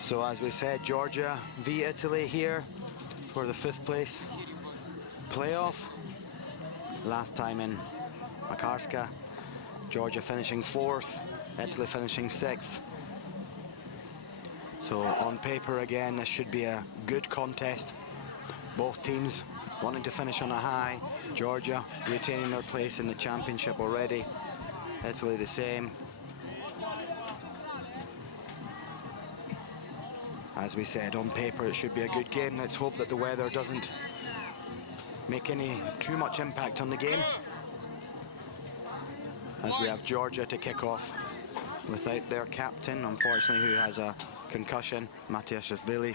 So as we said, Georgia v Italy here for the 5th place playoff. Last time in Makarska, Georgia finishing 4th, Italy finishing 6th. So on paper again, this should be a good contest. Both teams wanting to finish on a high. Georgia retaining their place in the championship already. Italy the same. As we said, on paper it should be a good game. Let's hope that the weather doesn't make too much impact on the game, as we have Georgia to kick off without their captain, unfortunately, who has a concussion. Matiashvili,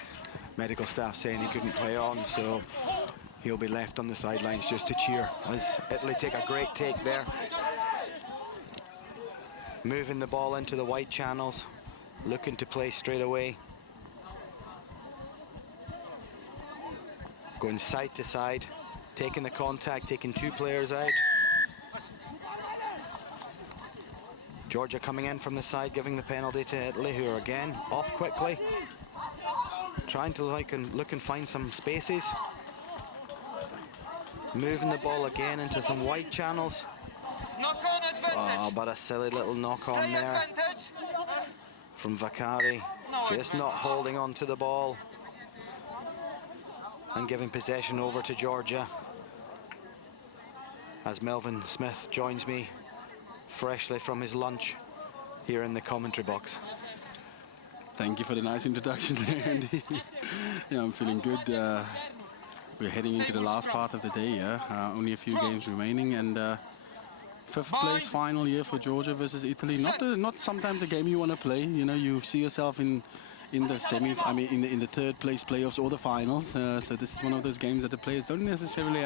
medical staff saying he couldn't play on, so he'll be left on the sidelines just to cheer as Italy take a great take there. Moving the ball into the wide channels, looking to play straight away. Going side to side, taking the contact, taking 2 players out. Georgia coming in from the side, giving the penalty to Italy, who are again off quickly. Trying to look and find some spaces. Moving the ball again into some wide channels. Oh, but a silly little knock on there from Vakari. Just not holding on to the ball and giving possession over to Georgia, as Melvin Smith joins me freshly from his lunch here in the commentary box. Thank you for the nice introduction there, Andy. Yeah, I'm feeling good. We're heading into the last part of the day, yeah? Only a few games remaining, and 5th place final here for Georgia versus Italy. Not sometimes the game you want to play. You know, you see yourself in the in the 3rd place playoffs or the finals. So this is one of those games that the players don't necessarily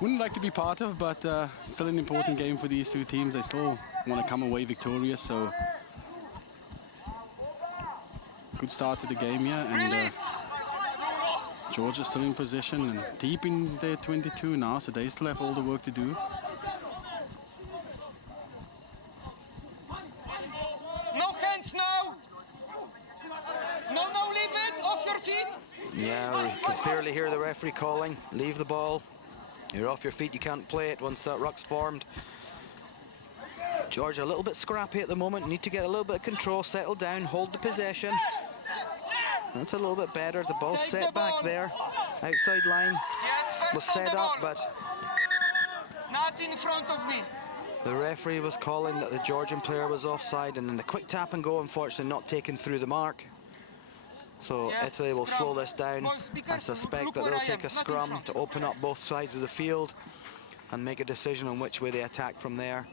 wouldn't like to be part of, but still an important game for these 2 teams. They still want to come away victorious. So good start to the game here, and Georgia still in position and deep in their 22 now, so they still have all the work to do. No hands now. No, leave it off your feet. Yeah, we can clearly hear the referee calling, leave the ball. You're off your feet, you can't play it once that ruck's formed. Georgia a little bit scrappy at the moment, need to get a little bit of control, settle down, hold the possession. That's a little bit better, the ball's set back there. Outside line was set up, but not in front of me. The referee was calling that the Georgian player was offside, and then the quick tap and go, unfortunately, not taken through the mark. So Italy will slow this down. I suspect that they'll take a scrum to open up both sides of the field and make a decision on which way they attack from there,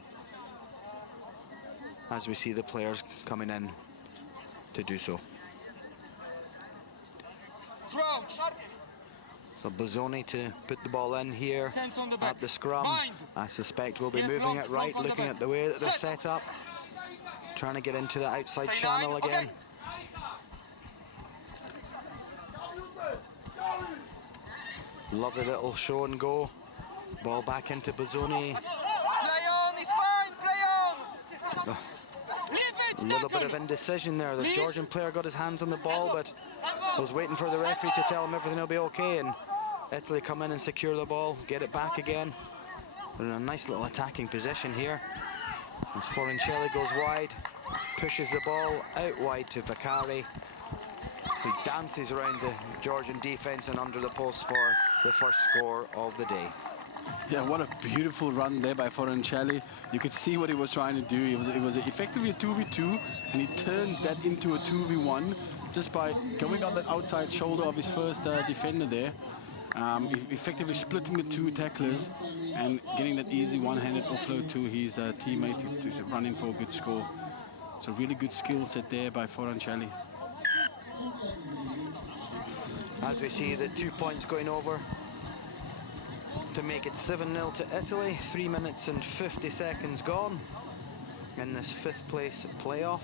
as we see the players coming in to do so. Crouch. So Bozzoni to put the ball in here at the scrum. I suspect we'll be moving it right, looking at the way that they're set up, trying to get into the outside channel again. Lovely little show and go. Ball back into Bozzoni. Play on, it's fine, play on. A little bit of indecision there. The Georgian player got his hands on the ball, but was waiting for the referee to tell him everything will be okay, and Italy come in and secure the ball, get it back again. They're in a nice little attacking position here. As Foroncelli goes wide, pushes the ball out wide to Vakari, who dances around the Georgian defense and under the post for the first score of the day. Yeah, what a beautiful run there by Foroncelli. You could see what he was trying to do. It was effectively a 2v2, and he turned that into a 2v1 just by going on the outside shoulder of his first defender there. Effectively splitting the 2 tacklers and getting that easy one-handed offload to his teammate to run in for a good score. It's a really good skill set there by Foroncelli. As we see the 2 points going over to make it 7-0 to Italy. 3 minutes and 50 seconds gone in this 5th place playoff.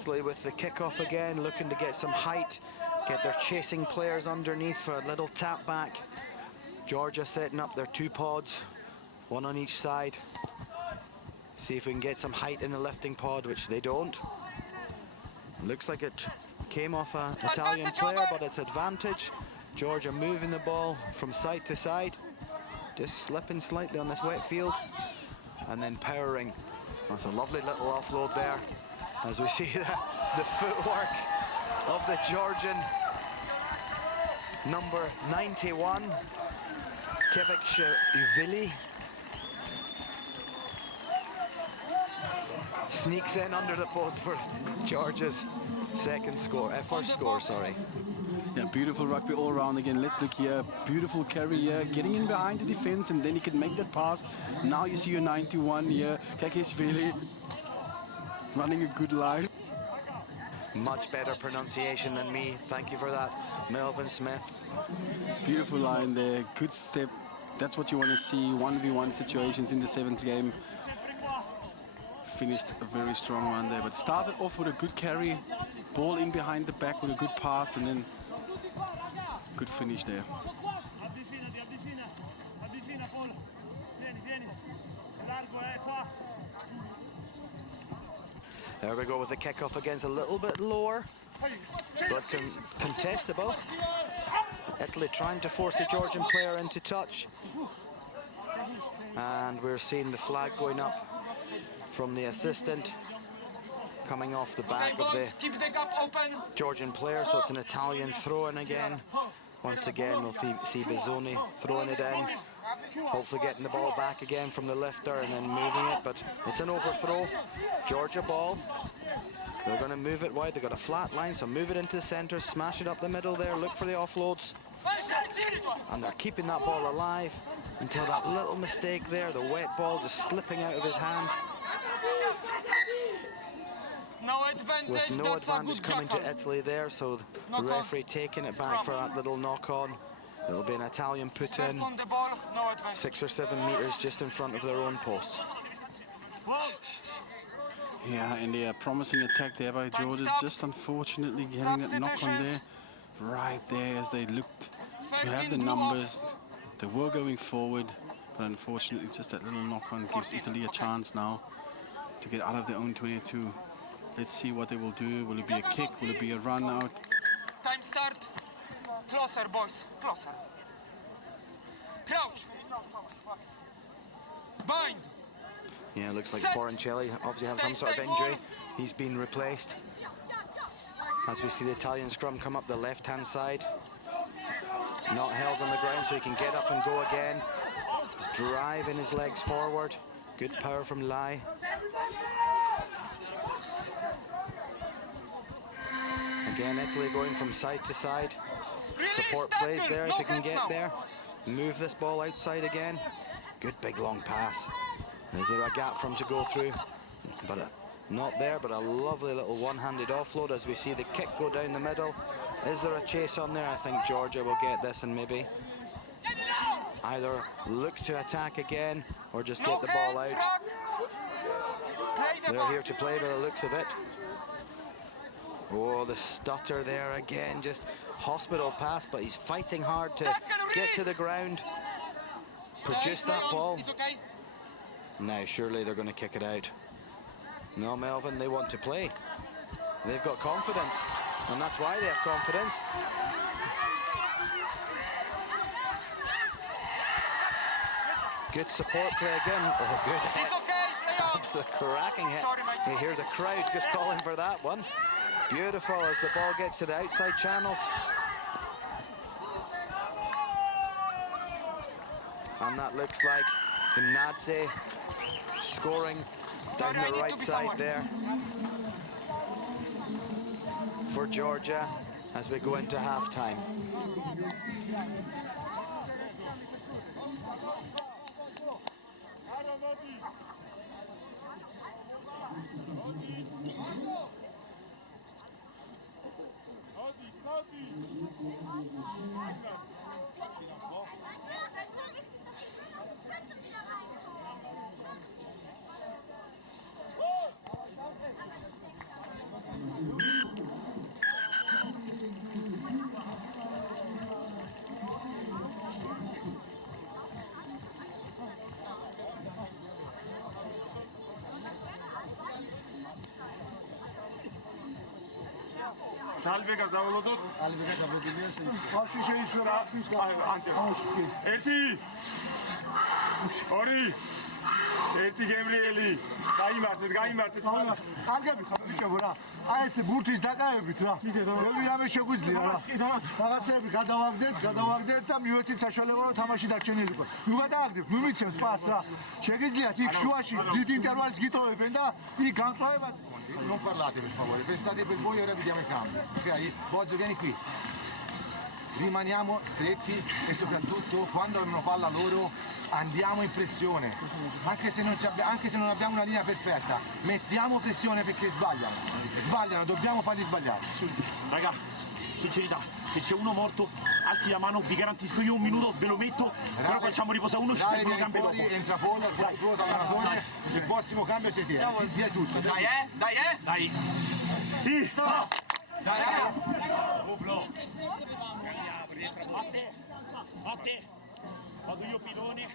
Italy with the kickoff again, looking to get some height, get their chasing players underneath for a little tap back. Georgia setting up their 2 pods, 1 on each side. See if we can get some height in the lifting pod, which they don't. Looks like it came off an Italian player, but it's advantage. Georgia moving the ball from side to side, just slipping slightly on this wet field, and then powering. That's a lovely little offload there, as we see the footwork of the Georgian number 91, Georgia-Italia. Sneaks in under the post for Georgia's first score, sorry. Yeah, beautiful rugby all around again. Let's look here. Beautiful carry here, getting in behind the defense, and then he can make that pass. Now you see your 91 here, Georgia-Italia, running a good line. Much better pronunciation than me. Thank you for that, Melvin Smith. Beautiful line there, good step. That's what you want to see. 1v1 situations in the 7th game. Finished a very strong one there, but started off with a good carry, ball in behind the back with a good pass, and then good finish there. There we go with the kickoff against a little bit lower, but contestable. Italy trying to force the Georgian player into touch, and we're seeing the flag going up from the assistant, coming off the back of the Georgian player, so it's an Italian throw-in again. Once again, we'll see Bizzoni throwing it in, hopefully getting the ball back again from the lifter and then moving it, but it's an overthrow. Georgia ball. They're going to move it wide. They've got a flat line, so move it into the center, smash it up the middle there, look for the offloads. And they're keeping that ball alive until that little mistake there, the wet ball just slipping out of his hand. With no advantage coming to Italy there, so the referee taking it back for that little knock-on. It'll be an Italian put in, 6 or 7 meters just in front of their own post. Yeah, and a promising attack there by Georgia, just unfortunately getting that knock-on there, right there as they looked to have the numbers. They were going forward, but unfortunately just that little knock-on gives Italy a chance now to get out of their own 22. Let's see what they will do. Will it be a kick? Will it be a run out? Time start. Closer, boys. Closer. Crouch. Bind. Yeah, looks like Foroncelli obviously has some sort of injury. He's been replaced. As we see the Italian scrum come up the left-hand side. Not held on the ground, so he can get up and go again. Just driving his legs forward. Good power from Lai. Again, Italy going from side to side. Support plays there if he can get there. Move this ball outside again. Good big long pass. Is there a gap for him to go through? But not there, but a lovely little one-handed offload as we see the kick go down the middle. Is there a chase on there? I think Georgia will get this and maybe either look to attack again or just get the ball out. They're here to play by the looks of it. Oh, the stutter there again, just hospital pass, but he's fighting hard to get to the ground, produce that ball. Now surely they're going to kick it out. No, Melvin, they want to play. They've got confidence, and that's why they have confidence. Good support play again. Oh, good hit. Absolute cracking hit. You hear the crowd just calling for that one. Beautiful as the ball gets to the outside channels. And that looks like Gennadze scoring down the right side there for Georgia as we go into halftime. Talbeka davulodut. Talbeka davulodut. Başı şeyi söyle. Ante. Erti. Ori. Erti Gabrieli. Gaimartet. კარგები ხარ ბიჭო რა. აი ესე ბურთის დაკავებით რა. მე რამე შეგვიძლია რა. რაღაცები გადავაგდეთ და მივეცით საშუალება რომ თამაში დარჩენილიყო. ნუ გადააგდებ, ნუ მიცემთ პას რა. შეგიძლიათ იქ შუაში დიდ ინტერვალს გიტოვებენ და იქ განწყობება. Non parlate per favore, pensate per voi, ora vediamo i cambi. Ok? Bozzo, vieni qui. Rimaniamo stretti e soprattutto quando hanno palla loro andiamo in pressione. Anche se non abbiamo una linea perfetta, mettiamo pressione perché sbagliano. Sbagliano, dobbiamo farli sbagliare. Raga, sincerità, se c'è uno morto, alzi la mano, vi garantisco io un minuto, ve lo metto, però facciamo riposare uno, ci servono gambe dopo. Entra Paul, tuo dall'allenatore, il prossimo cambio sei te, ti è tutto. Dai! Sì! Dai! A te! Vado io pilone.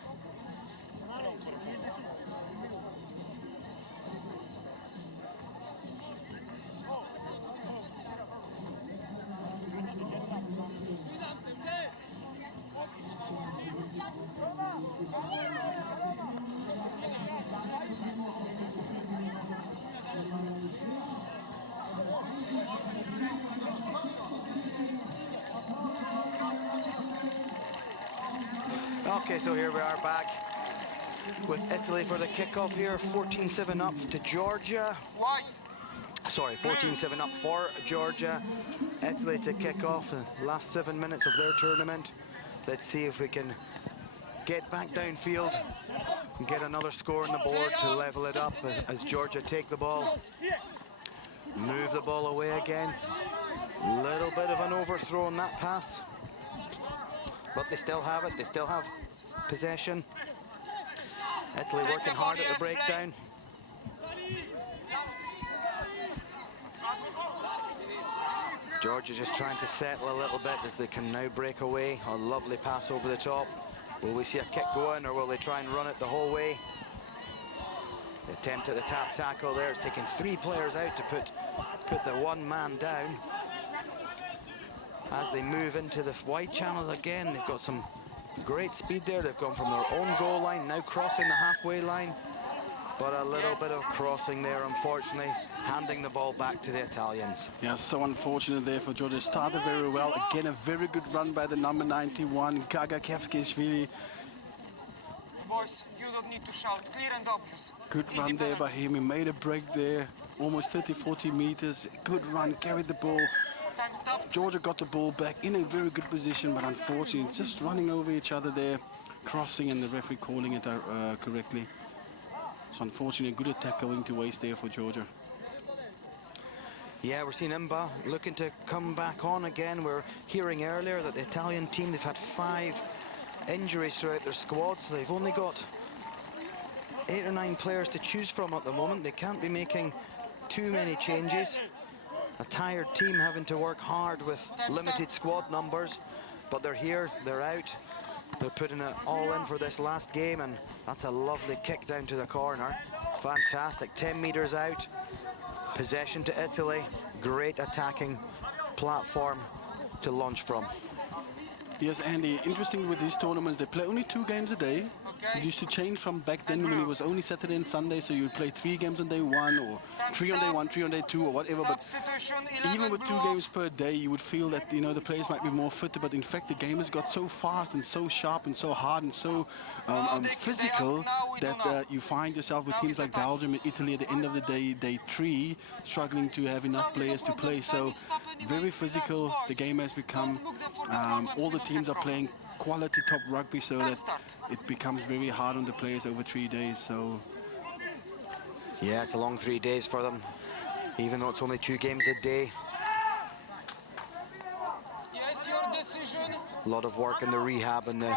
Okay, so here we are back with Italy for the kickoff here. 14-7 up to Georgia. Sorry, 14-7 up for Georgia. Italy to kick off the last 7 minutes of their tournament. Let's see if we can get back downfield and get another score on the board to level it up as Georgia take the ball. Move the ball away again. Little bit of an overthrow on that pass. But they still have it, they still have possession. Italy working hard at the breakdown. Georgia just trying to settle a little bit as they can now break away. A lovely pass over the top. Will we see a kick going or will they try and run it the whole way? The attempt at the tap tackle there is taking 3 players out to put the one man down. As they move into the wide channels again, they've got some great speed there. They've gone from their own goal line, now crossing the halfway line. But a little bit of crossing there, unfortunately, handing the ball back to the Italians. Yeah, so unfortunate there for Georgia. Started very well. Again, a very good run by the number 91, Gaga Kefkishvili. Boys, you don't need to shout. Clear and obvious. Good run there by him. He made a break there, almost 30-40 meters. Good run, carried the ball. Georgia got the ball back in a very good position, but unfortunately, just running over each other there, crossing, and the referee calling it correctly. So unfortunately, a good attack going to waste there for Georgia. Yeah, we're seeing Imba looking to come back on again. We're hearing earlier that the Italian team, they've had 5 injuries throughout their squad, so they've only got 8 or 9 players to choose from at the moment. They can't be making too many changes. A tired team having to work hard with limited squad numbers, but they're here, they're out. They're putting it all in for this last game, and that's a lovely kick down to the corner. Fantastic, 10 meters out. Possession to Italy. Great attacking platform to launch from. Yes, Andy, interesting with these tournaments, they play only 2 games a day. It used to change from back then when it was only Saturday and Sunday, so you would play 3 games on day 1 or 3 on day 1, 3 on day 2 or whatever. But even with 2 games per day, you would feel that, you know, the players might be more fit, but in fact the game has got so fast and so sharp and so hard and so physical that you find yourself with teams like Belgium and Italy at the end of the day 3, struggling to have enough players to play. So very physical the game has become. All the teams are playing quality top rugby, so that it becomes very hard on the players over 3 days. So yeah, it's a long 3 days for them, even though it's only 2 games a day. Yes, your decision. A lot of work in the rehab and the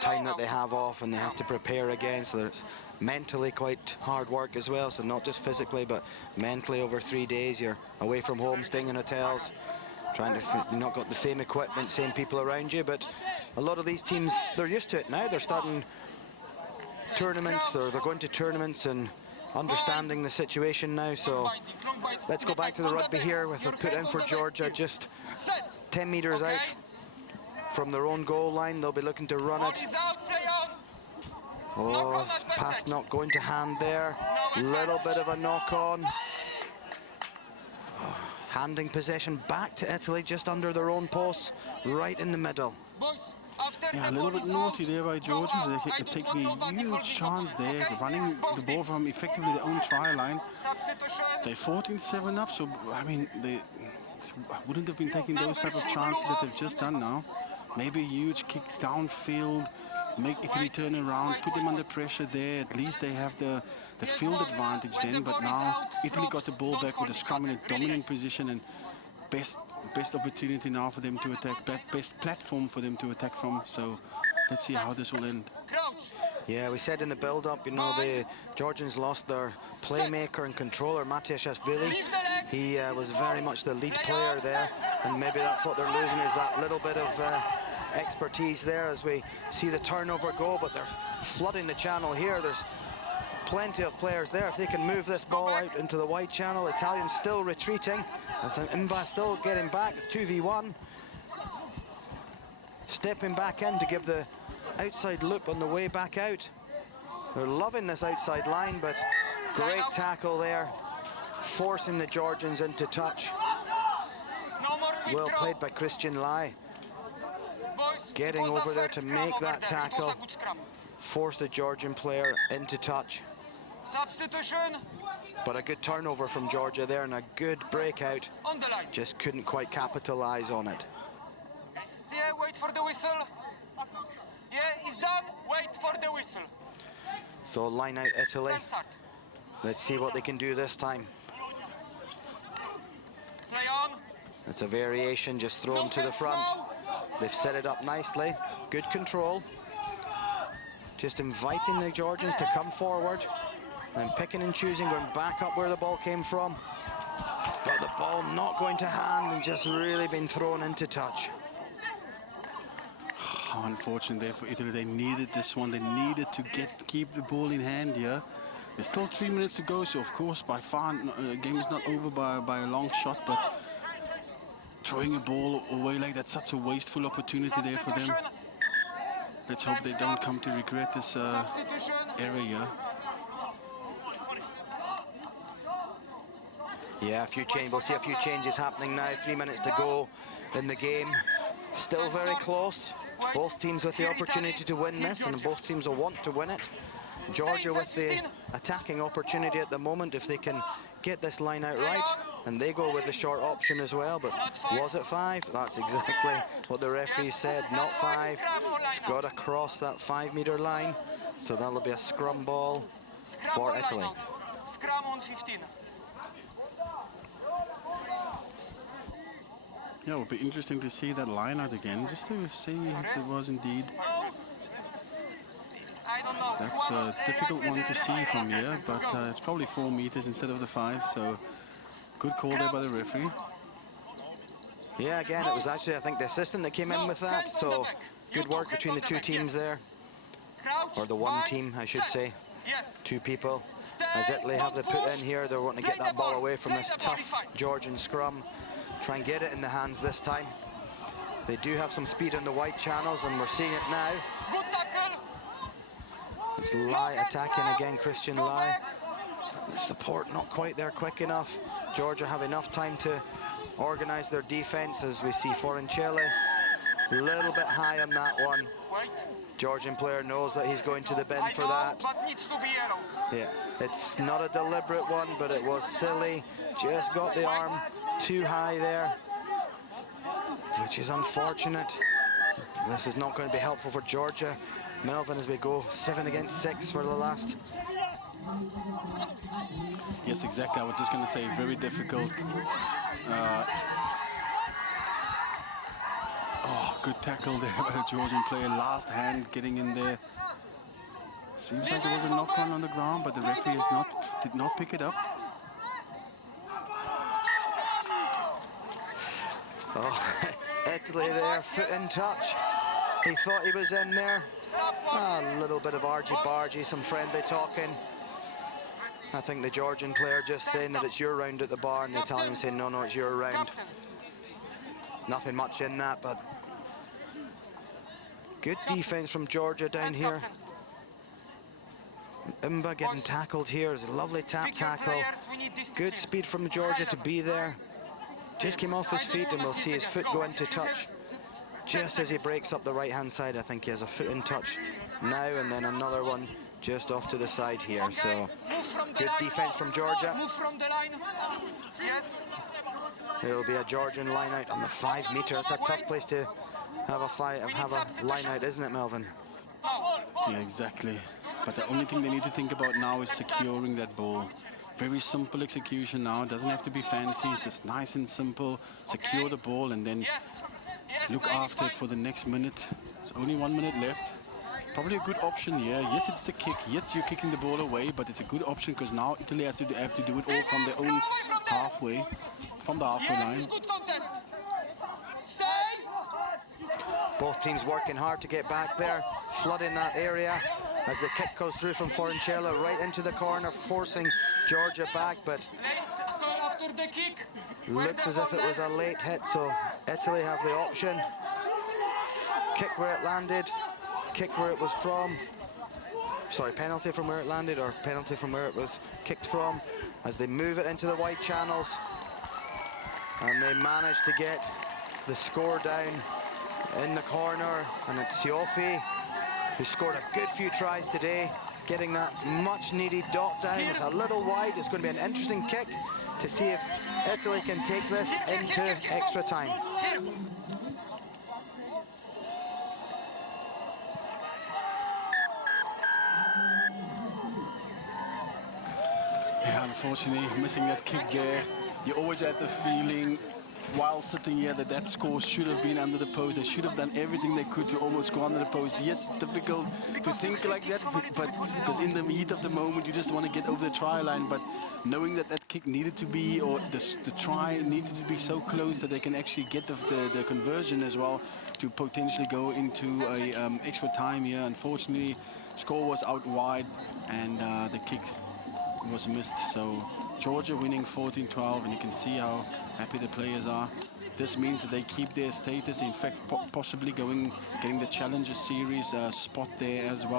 time that they have off, and they have to prepare again, so there's mentally quite hard work as well. So not just physically but mentally over 3 days. You're away from home, staying in hotels, trying to, you've not got the same equipment, same people around you, but a lot of these teams, they're used to it now. They're starting tournaments, or they're going to tournaments, and understanding the situation now. So let's go back to the rugby here with a put in for Georgia, just 10 meters out from their own goal line. They'll be looking to run it. Oh, pass not going to hand there. Little bit of a knock on. Oh, handing possession back to Italy, just under their own posts, right in the middle. Yeah, a little bit naughty there by Georgia. They're taking a huge chance there, running the ball from effectively their own try line. They're 14-7 up, so I mean, they wouldn't have been taking those type of chances that they've just done now. Maybe a huge kick downfield, make Italy turn around, put them under pressure there. At least they have the field advantage then, but now Italy got the ball back with a scrum in a dominant position, and best opportunity now for them to attack, best platform for them to attack from. So let's see how this will end. Yeah, we said in the build-up, you know, the Georgians lost their playmaker and controller, Matiashvili. He was very much the lead player there, and maybe that's what they're losing, is that little bit of expertise there as we see the turnover go, but they're flooding the channel here. There's plenty of players there. If they can move this ball out into the wide channel, Italians still retreating. That's an Imba still getting back. It's 2v1. Stepping back in to give the outside loop on the way back out. They're loving this outside line, but great tackle there, forcing the Georgians into touch. Well played by Christian Lai. Getting over there to make that tackle, force the Georgian player into touch. But a good turnover from Georgia there and a good breakout. Just couldn't quite capitalize on it. Yeah, wait for the whistle. Yeah, it's done. Wait for the whistle. So line out Italy. Let's see what they can do this time. Play on. It's a variation, just thrown to the front. They've set it up nicely. Good control. Just inviting the Georgians to come forward and picking and choosing, going back up where the ball came from. But the ball not going to hand and just really been thrown into touch. Oh, unfortunate there for Italy. They needed this one. They needed to keep the ball in hand here. There's still 3 minutes to go, so of course by far the game is not over by a long shot, but throwing a ball away like that's such a wasteful opportunity there for them. Let's hope they don't come to regret this error here. Yeah, we'll see a few changes happening now. 3 minutes to go in the game. Still very close. Both teams with the opportunity to win this, and both teams will want to win it. Georgia with the attacking opportunity at the moment if they can get this line out right, and they go with the short option as well. But was it 5? That's exactly what the referee said, not 5. It's got to cross that 5 meter line, so that'll be a scrum ball for Italy. Scrum on 15. Yeah, it would be interesting to see that line out again, just to see if it was indeed. I don't know. That's a difficult one to see from here, but it's probably 4 meters instead of the 5, so good call there by the referee. Yeah, again, it was actually, I think, the assistant that came in with that, so good work between the two teams there, or the one team, I should say. 2 people. As Italy have the put in here, they're wanting to get that ball away from this tough Georgian scrum. Try and get it in the hands this time. They do have some speed on the wide channels, and we're seeing it now. It's Lai attacking again, Christian Lai. The support not quite there quick enough. Georgia have enough time to organize their defense, as we see Forencelli. A little bit high on that one. Georgian player knows that he's going to the bin for that. Yeah, it's not a deliberate one, but it was silly. Just got the arm too high there, which is unfortunate. This is not going to be helpful for Georgia. Melvin, as we go 7 against 6 for the last. Yes, exactly. I was just going to say very difficult. Oh, good tackle there by the Georgian player. Last hand getting in there. Seems like there was a knock on the ground, but the referee did not pick it up. Oh, Italy there, foot in touch. He thought he was in there. A little bit of argy-bargy, some friendly talking. I think the Georgian player just saying that it's your round at the bar, and the Italian saying, no, no, it's your round. Nothing much in that, but good defense from Georgia down here. Umba getting tackled here. It's a lovely tap tackle. Good speed from Georgia to be there. Just came off his feet, and we'll see his foot go into touch just as he breaks up the right-hand side. I think he has a foot in touch now, and then another one just off to the side here. So good defense from Georgia. Move from the line. Yes. There'll be a Georgian line out on the 5 meter. It's a tough place to have a line out, isn't it, Melvin? Yeah, exactly. But the only thing they need to think about now is securing that ball. Very simple execution now. It doesn't have to be fancy. Just nice and simple. Secure the ball and then look after it for the next minute. There's only 1 minute left. Probably a good option here. Yes, it's a kick. Yes, you're kicking the ball away, but it's a good option because now Italy have to do it all from their own halfway, from the halfway line. Good contest. Stay. Both teams working hard to get back there, flooding that area as the kick goes through from Foroncello right into the corner, forcing Georgia back, but After the kick. looks as if it was a late hit, so Italy have the option. Kick where it landed, kick where it was from. Sorry, penalty from where it landed, or penalty from where it was kicked from, as they move it into the wide channels. And they manage to get the score down in the corner, and it's Siofi, who scored a good few tries today, getting that much needed dot down. It's a little wide. It's going to be an interesting kick to see if Italy can take this into extra time. Yeah, unfortunately, missing that kick there. You always had the feeling while sitting here that score should have been under the post. They should have done everything they could to almost go under the post. Yes, it's difficult to think like that, but because in the heat of the moment you just want to get over the try line, but knowing that kick needed to be, or the try needed to be so close that they can actually get the conversion as well to potentially go into a extra time here. Unfortunately, score was out wide and the kick was missed. So Georgia winning 14-12, and you can see how happy the players are. This means that they keep their status, in fact possibly getting the Challenger Series spot there as well.